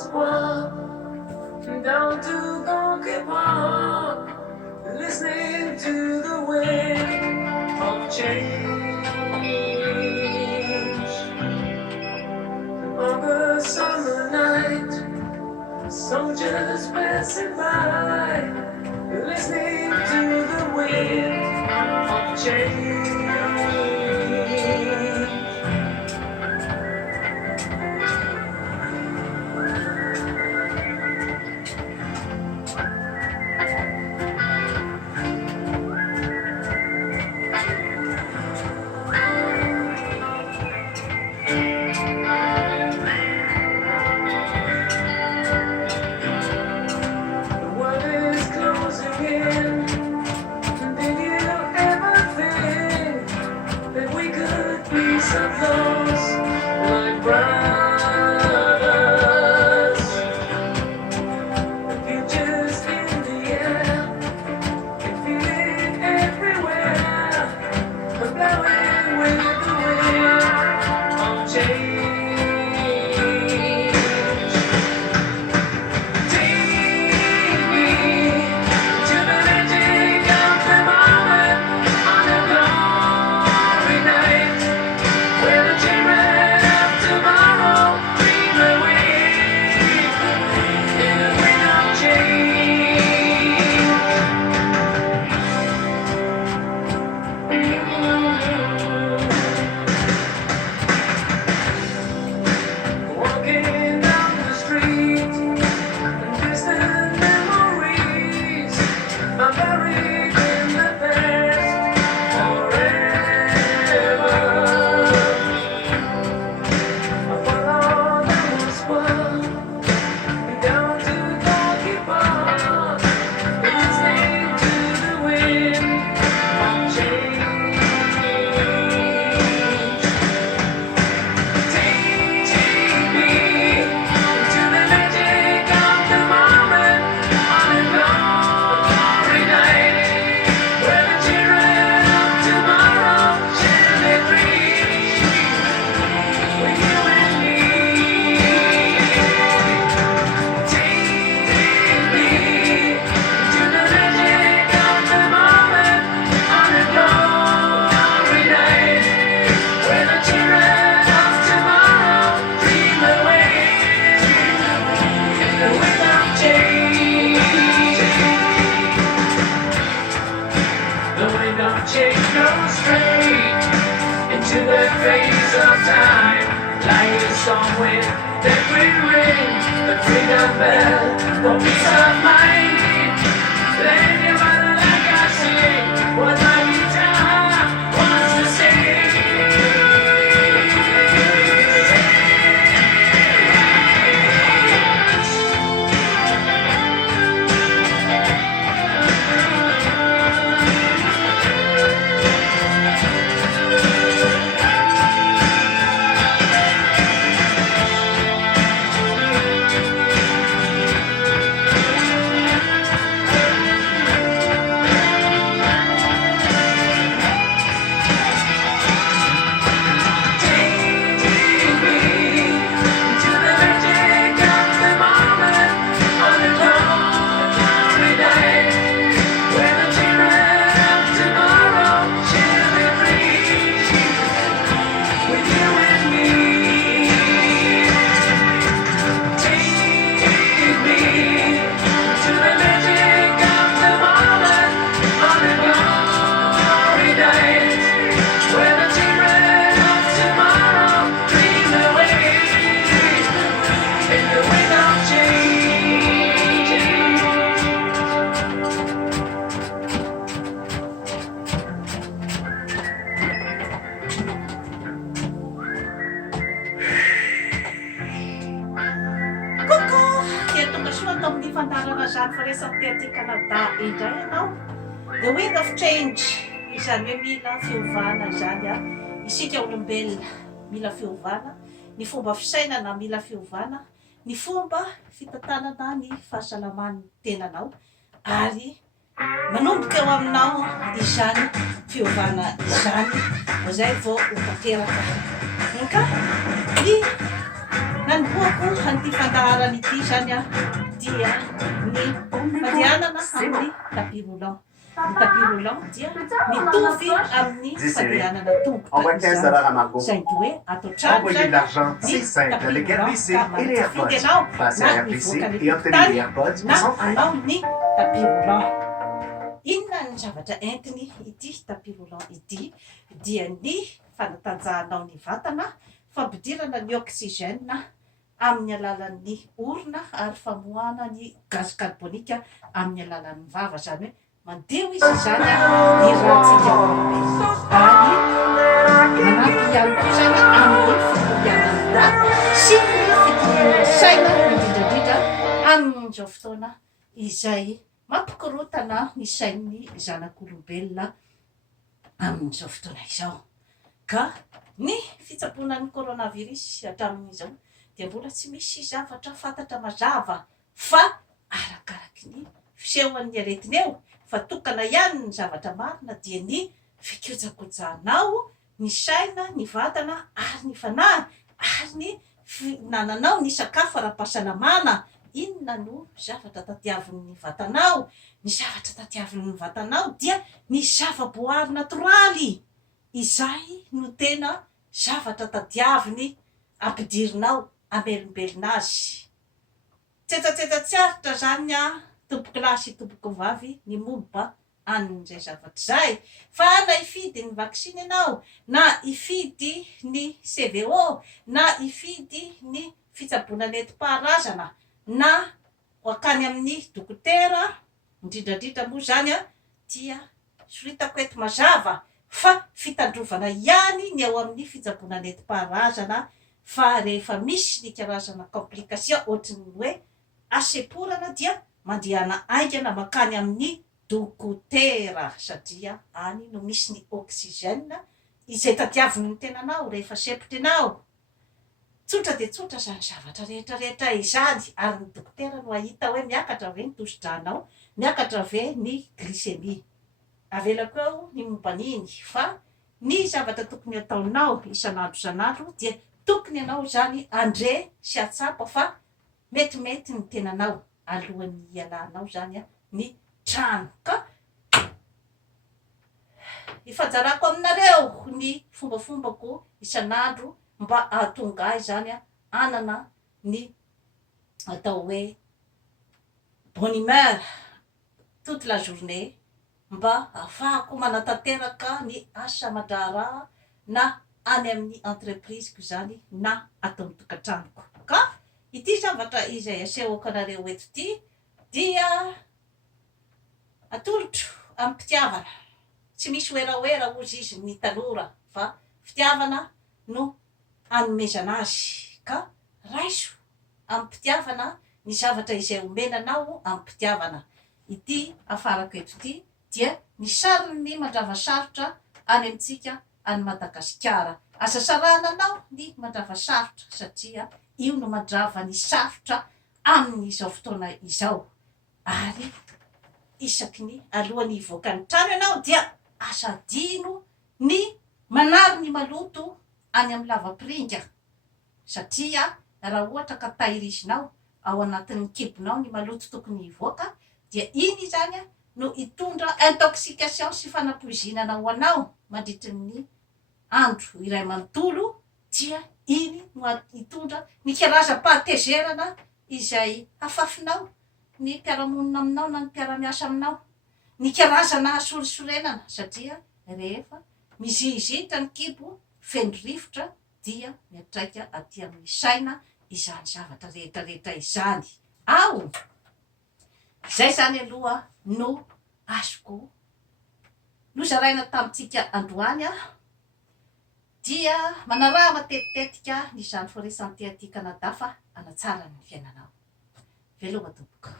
Moskva down to Gonky Park, listening to the wind of change. On a summer night, soldiers passing by, listening to the wind of change. The wind of change, izany hoe mila fiovana zany a. Isika olombelona mila fiovana, ny fomba fisainana mila fiovana, ny fomba fitantanana ny fahasalaman'ny tenanao ary manomboka eo aminao izany fiovana izany, zay vao ho tanteraka. Ka ny Nanomboako an'ity fandaharana ity zany a dia ny fandehanana amin'ny tapis roulant. Ny tapis roulant dia mitovy amin'ny fandehanana tongotra izay hoe ato trano zany ny tapis roulant ka mahafidy anao na mivoaka ny tokotany na anao ny tapis roulant. Inona ny zavatra entiny ity tapis roulant ity dia ny fanatanjahanao ny vatana, fampidirana ny oxygène amin'ny alalan'ny orona ary famoahana ny gaz carbonika amin'ny alalan'ny vava zany hoe mandeho izy zany irantsika ary manampy ihany koa zany amin'ny fitodianana sy ny fitodianana saina indrindrandrindra amin'izao fotoana izay mampikorotana ny sain'ny zanak'olombelona amin'izao fotoana izao. Ka ny fitsaboana ny coronavirus hatramin'izao dia mbola tsy misy zavatra fantatra mazava fa arakaraky ny fisehoan'ny aretiny eo fa tokana ihany ny zavatra marina dia ny fikojakojanao ny saina, ny vatana ary ny fanahy ary ny fihinananao ny sakafo ara-pahasalamana. Inona no zavatra tadiavin'ny vatanao? Ny zavatra tadiavin'ny vatanao dia ny zava-boary natoraly. Izay no tena zavatra tadiaviny ampidirinao amelombelona azy. Tsetsatsetsatsyaritra zany tompoky lahy sy tompoky vavy ny momba an'izay zavatra zay. Fa na ifidy ny vaksiny ianao, na ifidy ny CVO, na ifidy ny fitsaboana nentim-paharazana, na akany amin'ny dokotera, indrindrandrindra moa zany dia soritako eto mazava fa fitandrovana ihany ny ao amin'ny fitsaboana nentim-paharazana. Fa rehefa misy ny karazana complication ohatrany hoe aseporana dia mandehana aingana makany amin'ny dokotera satria any no misy ny oxygène izay tadiaviny ny tenanao rehefa sepitra ianao. Tsotra dia tsotra zany zavatra rehetrarehetra izany ary ny dokotera no ahita hoe miakatra ve ny tosidranao, miakatra ve ny glycémie. Avelako eo ny momban'iny fa ny zavatra tokony ataonao isan'andro isan'andro dia tokony ianao zany andre sy atsapa fa metimety ny tenanao alohan'ny ialanao zany ny trano. Ka ifanjarako aminareo ny fombafombako isan'andro mba ahatonga ahy zany anana ny atao hoe bonne humeur toute la journée mba ahafahako manatanteraka ny asa aman-draharaha na any amin'ny entrepriseko zany na atao mitokantranoko. Ka ity zavatra izay asehoko anareo eto ity dia atolotro amin'ny mpitiavana. Tsy misy oeraoera ozy izy ny tanora fa fitiavana no anomezana azy. Ka raiso amin'ny mpitiavana ny zavatra izay omenanao amin'ny mpitiavana. Ity afarako eto ity dia ny sariny mandrava sarotra any amintsika any Madagasikara. Asa sarananao ny mandrava sarotra satria io no mandrava ny sarotra amin'izao fotoana izao. Ary isaky ny alohan'ny hivoaka ny trano ianao dia asa adino ny manary ny maloto any amin'ny lavapiringa satria raha ohatra ka tahirizinao ao anatin'ny kibonao ny maloto tokony hivoaka dia iny zany no hitondra intoxication sy fanampoizinana ho anao mandritry ny andro iray manontolo dia iny no hitondra ny karazam-pahatezerana izay hafafinao ny mpiaramonina aminao na ny mpiaramiasa aminao, ny karazana sorisorenana satria rehefa mizihizitra ny kibo feno rivotra dia miatraika aty amin'ny saina izany zavatra rehetrarehetra izany. Ao zay zany aloha no azoko nozaraina tamintsika androany dia manaraha matetitetika ny zany foresanté aty Canada fa anatsara ny fiainanao. Veloma tompoko.